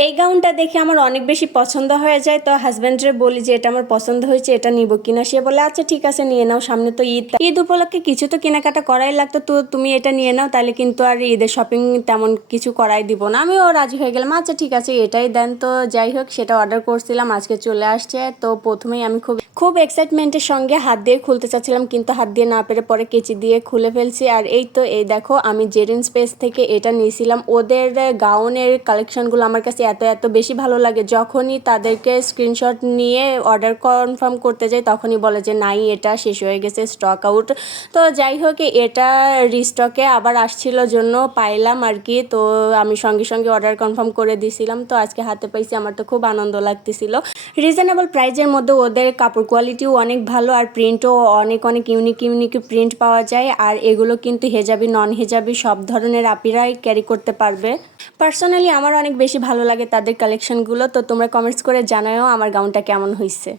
এই গাউনটা দেখে আমার অনেক বেশি পছন্দ হয়ে যায়, তো হাজব্যান্ডরে বলি যে এটা আমার পছন্দ হয়েছে, এটা নিব কিনা। সে বলে আচ্ছা ঠিক আছে নিয়ে নাও, সামনে তো ঈদ, ঈদ উপলক্ষে কিছু তো কেনাকাটা করাই লাগতো, তো তুমি এটা নিয়ে নাও, তাহলে কিন্তু আর ঈদের শপিং তেমন কিছু করাই দিব না। আমিও রাজি হয়ে গেলাম, আচ্ছা ঠিক আছে এটাই দেন। তো যাই হোক, সেটা অর্ডার করছিলাম, আজকে চলে আসছে। তো প্রথমেই আমি খুব খুব এক্সাইটমেন্টের সঙ্গে হাত দিয়ে খুলতে চাচ্ছিলাম, কিন্তু হাত দিয়ে না পেরে পরে কেচি দিয়ে খুলে ফেলছি। আর এই তো এই দেখো, আমি জেরিন স্পেস থেকে এটা নিয়েছিলাম। ওদের গাউনের কালেকশনগুলো আমার কাছে এত এত বেশি ভালো লাগে, যখনই তাদেরকে স্ক্রিনশট নিয়ে অর্ডার কনফার্ম করতে যাই তখনই বলে যে নাই, এটা শেষ হয়ে গেছে, স্টক আউট। তো যাই হোক, এটা রিস্টকে আবার আসছিল জন্য পাইলাম আর কি। তো আমি সঙ্গে সঙ্গে অর্ডার কনফার্ম করে দিয়েছিলাম, তো আজকে হাতে পাইছি, আমার তো খুব আনন্দ লাগতেছিল। রিজনেবল প্রাইজের মধ্যে ওদের কাপড় কোয়ালিটিও অনেক ভালো, আর প্রিন্টও অনেক অনেক ইউনিক ইউনিক প্রিন্ট পাওয়া যায়। আর এগুলো কিন্তু হেজাবি নন হেজাবি সব ধরনের আপিরাই ক্যারি করতে পারবে। পার্সোনালি আমার অনেক বেশি ভালো লাগে তাদের কালেকশনগুলো। তো তোমরা কমেন্টস করে জানাও আমার গাউনটা কেমন হয়েছে।